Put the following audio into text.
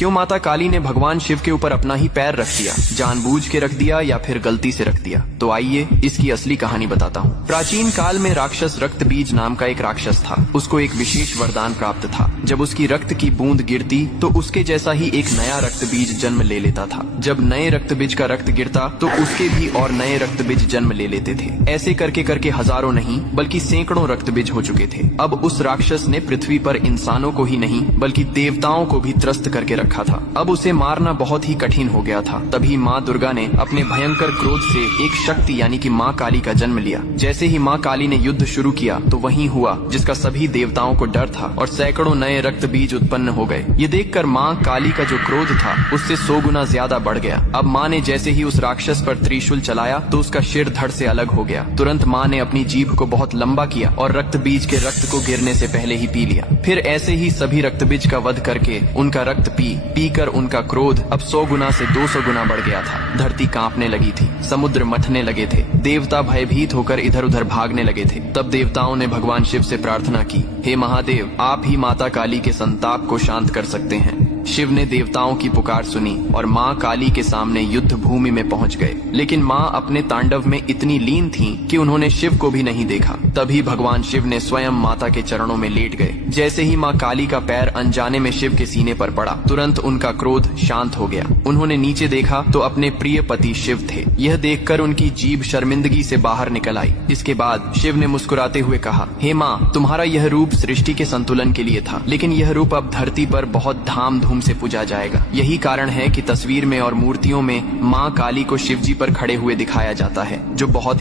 क्यों माता काली ने भगवान शिव के ऊपर अपना ही पैर रख दिया? जानबूझ के रख दिया या फिर गलती से रख दिया? तो आइए इसकी असली कहानी बताता हूँ। प्राचीन काल में राक्षस रक्त बीज नाम का एक राक्षस था। उसको एक विशेष वरदान प्राप्त था। जब उसकी रक्त की बूंद गिरती तो उसके जैसा ही एक नया रक्त बीज जन्म ले लेता था। जब नए रक्त बीज का रक्त गिरता तो उसके भी और नए रक्त बीज जन्म ले लेते थे। ऐसे करके करके हजारों नहीं बल्कि सैकड़ों रक्त बीज हो चुके थे। अब उस राक्षस ने पृथ्वी पर इंसानों को ही नहीं बल्कि देवताओं को भी त्रस्त करके रखा था। अब उसे मारना बहुत ही कठिन हो गया था। तभी माँ दुर्गा ने अपने भयंकर क्रोध से एक शक्ति यानी कि माँ काली का जन्म लिया। जैसे ही माँ काली ने युद्ध शुरू किया तो वही हुआ जिसका सभी देवताओं को डर था और सैकड़ों नए रक्त बीज उत्पन्न हो गए। ये देखकर माँ काली का जो क्रोध था उससे 100 गुना ज्यादा बढ़ गया। अब माँ ने जैसे ही उस राक्षस पर त्रिशूल चलाया तो उसका सिर धड़ से अलग हो गया। तुरंत माँ ने अपनी जीभ को बहुत लंबा किया और रक्त बीज के रक्त को गिरने से पहले ही पी लिया। फिर ऐसे ही सभी रक्त बीज का वध करके उनका रक्त पीकर उनका क्रोध अब 100 गुना से 200 गुना बढ़ गया था। धरती कांपने लगी थी, समुद्र मथने लगे थे, देवता भयभीत होकर इधर उधर भागने लगे थे। तब देवताओं ने भगवान शिव से प्रार्थना की, हे महादेव, आप ही माता काली के संताप को शांत कर सकते हैं। शिव ने देवताओं की पुकार सुनी और माँ काली के सामने युद्ध भूमि में पहुंच गए। लेकिन माँ अपने तांडव में इतनी लीन थीं कि उन्होंने शिव को भी नहीं देखा। तभी भगवान शिव ने स्वयं माता के चरणों में लेट गए। जैसे ही माँ काली का पैर अनजाने में शिव के सीने पर पड़ा, तुरंत उनका क्रोध शांत हो गया। उन्होंने नीचे देखा तो अपने प्रिय पति शिव थे। यह देखकर उनकी जीभ शर्मिंदगी से बाहर निकल आई। इसके बाद शिव ने मुस्कुराते हुए कहा, हे माँ, तुम्हारा यह रूप सृष्टि के संतुलन के लिए था, लेकिन यह रूप अब धरती पर बहुत धाम धूम से पूजा जाएगा। यही कारण है कि तस्वीर में और मूर्तियों में माँ काली को शिवजी पर खड़े हुए दिखाया जाता है, जो बहुत